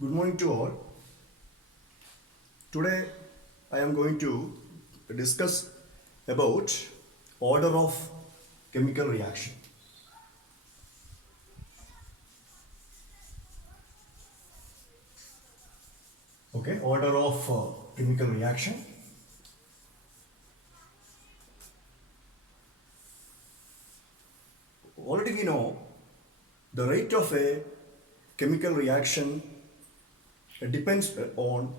Good morning to all. Today I am going to discuss about order of chemical reaction. Okay, order of chemical reaction. Already we know the rate of a chemical reaction depends on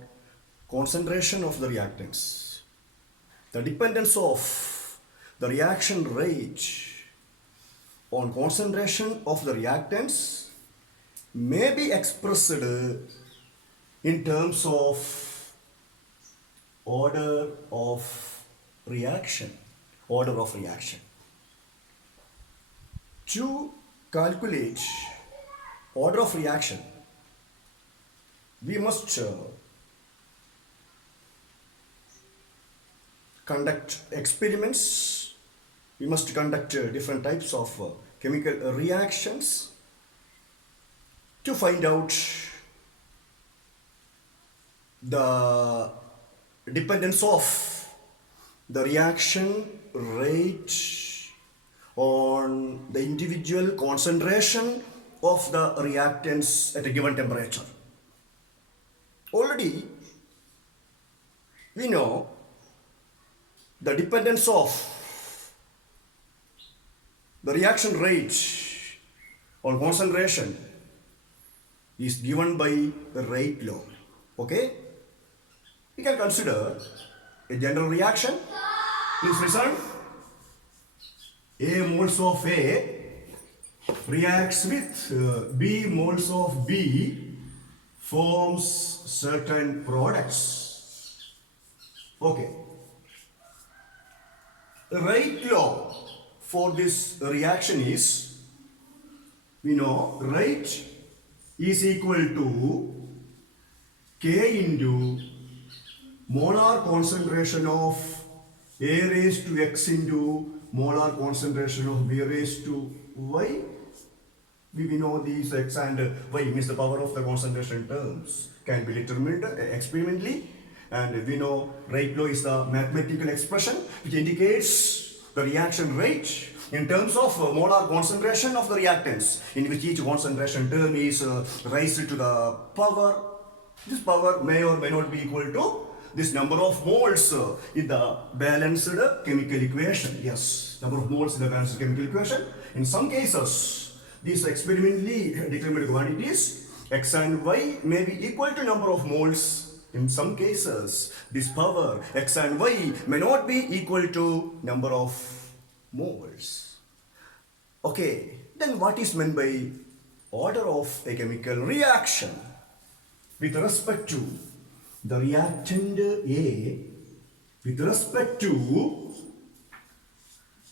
concentration of the reactants. The dependence of the reaction rate on concentration of the reactants may be expressed in terms of order of reaction. Order of reaction. To calculate order of reaction, we must conduct experiments. We must conduct different types of chemical reactions to find out the dependence of the reaction rate on the individual concentration of the reactants at a given temperature. Already we know the dependence of the reaction rate on concentration is given by the rate law. Okay? We can consider a general reaction. Please listen. A moles of A reacts with B moles of B, forms certain products. Okay. The rate law for this reaction is, we know rate is equal to K into molar concentration of A raised to X into molar concentration of B raised to Y. We know these X and Y means the power of the concentration terms can be determined experimentally, and we know rate law is the mathematical expression which indicates the reaction rate in terms of molar concentration of the reactants, in which each concentration term is raised to the power. This power may or may not be equal to this number of moles in the balanced chemical equation. Yes, number of moles in the balanced chemical equation. In some cases, these experimentally determined quantities X and Y may be equal to number of moles. In some cases, this power X and Y may not be equal to number of moles. Okay, then what is meant by order of a chemical reaction? With respect to the reactant A, with respect to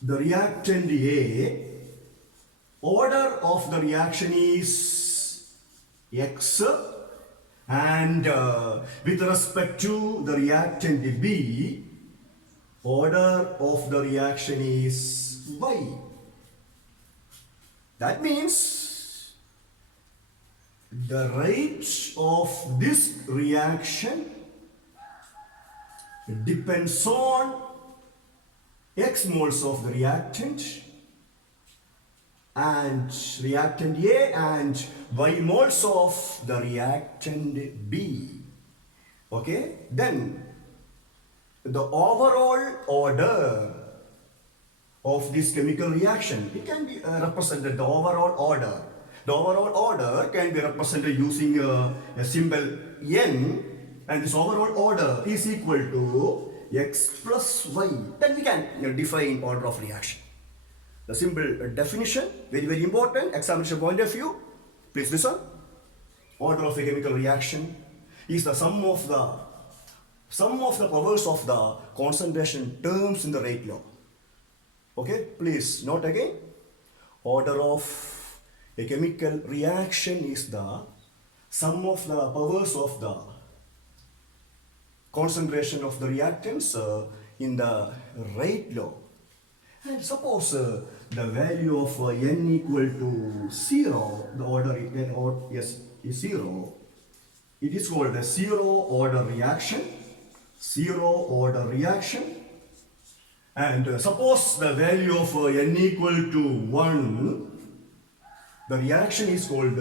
the reactant A, order of the reaction is X, and with respect to the reactant B, order of the reaction is Y. That means the rate of this reaction depends on X moles of the reactant and reactant A and Y moles of the reactant B. Okay, then the overall order of this chemical reaction, it can be represented, the overall order. The overall order can be represented using a symbol N, and this overall order is equal to X plus Y. Then we can define order of reaction. The simple definition, very very important, examination point of view. Please listen. Order of a chemical reaction is the sum of the powers of the concentration terms in the rate law. Okay, please note again. Order of a chemical reaction is the sum of the powers of the concentration of the reactants in the rate law. And suppose the value of n equal to 0, the order is 0, It is called a zero order reaction. Zero order reaction. And suppose the value of n equal to 1, the reaction is called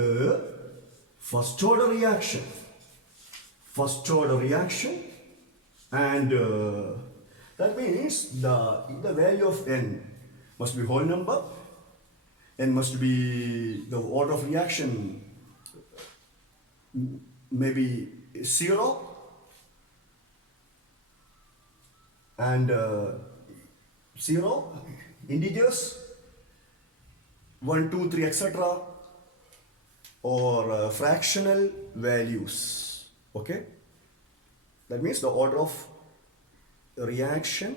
first order reaction. First order reaction. And that means the value of n must be whole number, n must be the order of reaction maybe 0, and 0 integers 1 2 3 etc., or fractional values. Okay, that means the order of reaction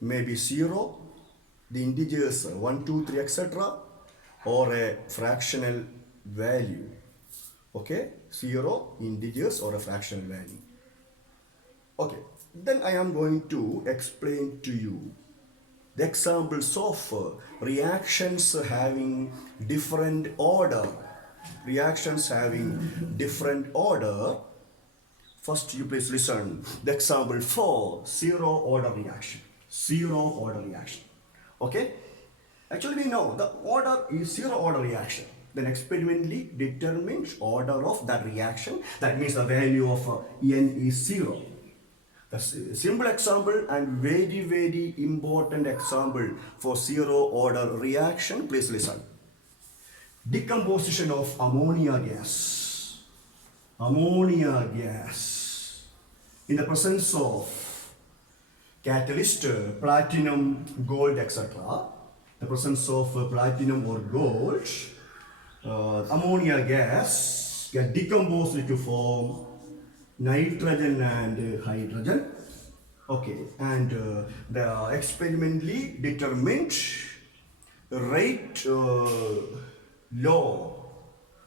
may be 0, the integers 1 2 3 etc., or a fractional value. Okay, 0 integers or a fractional value. Okay, then I am going to explain to you the examples of reactions having different order. Reactions having different order. First, you please listen. The example for zero order reaction. Zero order reaction. Okay? Actually, we know the order is zero order reaction. Then experimentally determines order of that reaction. That means the value of n is 0. The simple example and very important example for zero order reaction. Please listen. Decomposition of ammonia gas. Ammonia gas in the presence of catalyst, platinum, gold, etc. The presence of platinum or gold, ammonia gas get decomposed to form nitrogen and hydrogen. Okay, and the experimentally determined rate law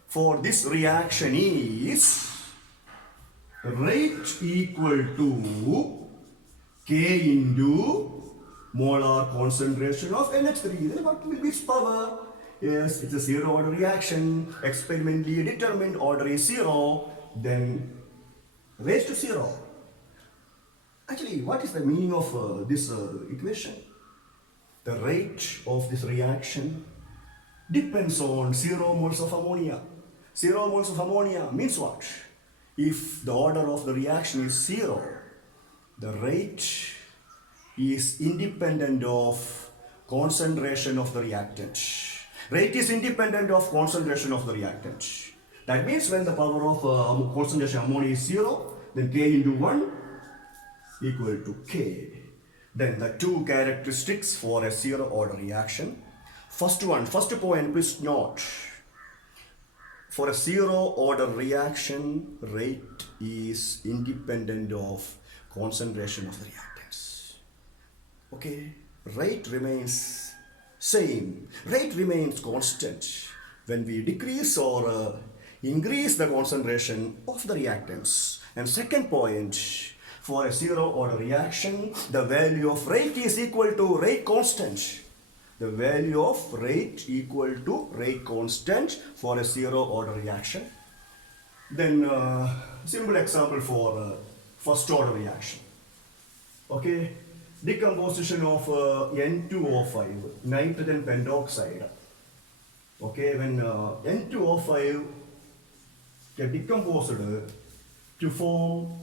for this reaction is rate equal to K into molar concentration of NH3. Then what will be its power? Yes, it's a zero order reaction. Experimentally determined order is 0. Then raised to 0. Actually, what is the meaning of this equation? The rate of this reaction depends on 0 moles of ammonia. 0 moles of ammonia means what? If the order of the reaction is 0, the rate is independent of concentration of the reactant. Rate is independent of concentration of the reactant. That means when the power of concentration of ammonia is 0, then K into 1 equal to K. Then the two characteristics for a zero order reaction. First point, please note. For a zero order reaction, rate is independent of concentration of the reactants. Okay, rate remains same. Rate remains constant when we decrease or increase the concentration of the reactants. And second point, for a zero order reaction, the value of rate is equal to rate constant. The value of rate equal to rate constant for a zero order reaction. Then simple example for first order reaction. Okay, decomposition of N2O5, nitrogen pentoxide. Okay, when N2O5 get decomposed to form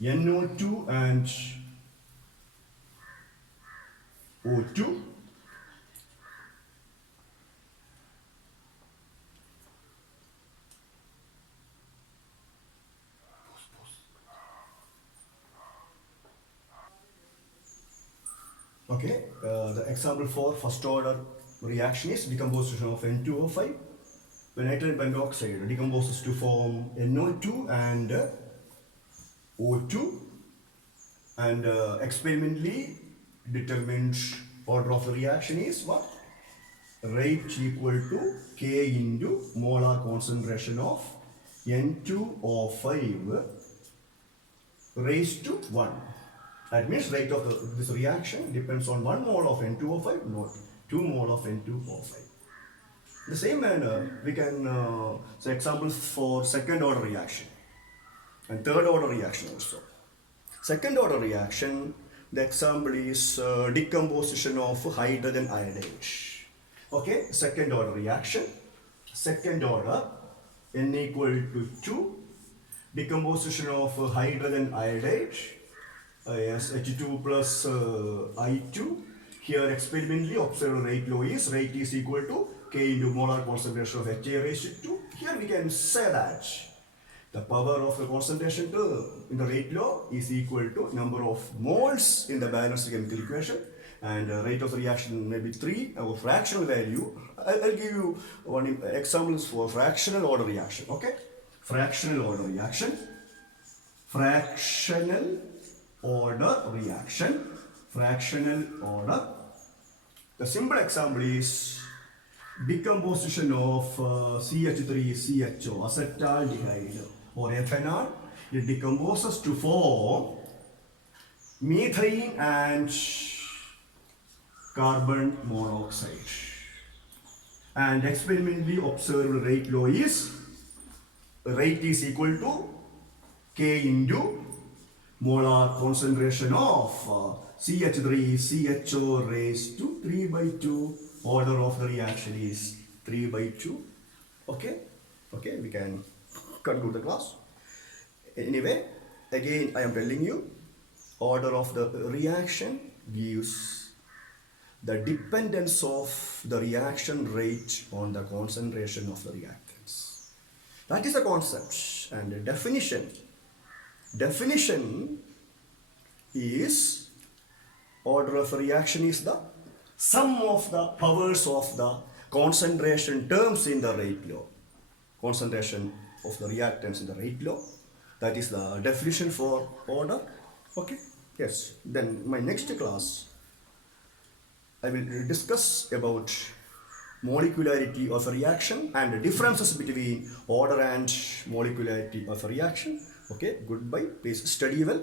NO2 and O2. Okay, the example for first order reaction is decomposition of N2O5. When nitrogen pentoxide decomposes to form NO2 and O2, and experimentally determined order of the reaction is what? Rate equal to K into molar concentration of N2O5 raised to 1. That means rate of this reaction depends on 1 mole of N2O5, not 2 mole of N2O5. In the same manner, we can say examples for second order reaction. and third order reaction also. Second order reaction, the example is decomposition of hydrogen iodide. Okay, second order reaction. Second order, N equal to 2. Decomposition of hydrogen iodide, yes, H2 plus I2. Here experimentally observed rate law is rate is equal to K into molar concentration of HA raised to 2. Here we can say that the power of the concentration term in the rate law is equal to number of moles in the balanced chemical equation, and rate of the reaction may be 3, our fractional value. I'll give you one examples for fractional order reaction. Okay, fractional order reaction. Fractional order reaction. Fractional order. The simple example is decomposition of CH3CHO, acetaldehyde or ethanol. It decomposes to form methane and carbon monoxide. And experimentally observed rate law is rate is equal to K into molar concentration of CH3CHO raised to 3 by 2. Order of the reaction is 3 by 2. Okay, okay, we can conclude the class. Anyway, again I am telling you, order of the reaction gives the dependence of the reaction rate on the concentration of the reactants. That is the concept, and the definition is order of a reaction is the sum of the powers of the concentration terms in the rate law. Concentration of the reactants in the rate law. That is the definition for order. Okay. Yes. Then my next class, I will discuss about molecularity of a reaction and the differences between order and molecularity of a reaction. Okay. Goodbye. Please study well.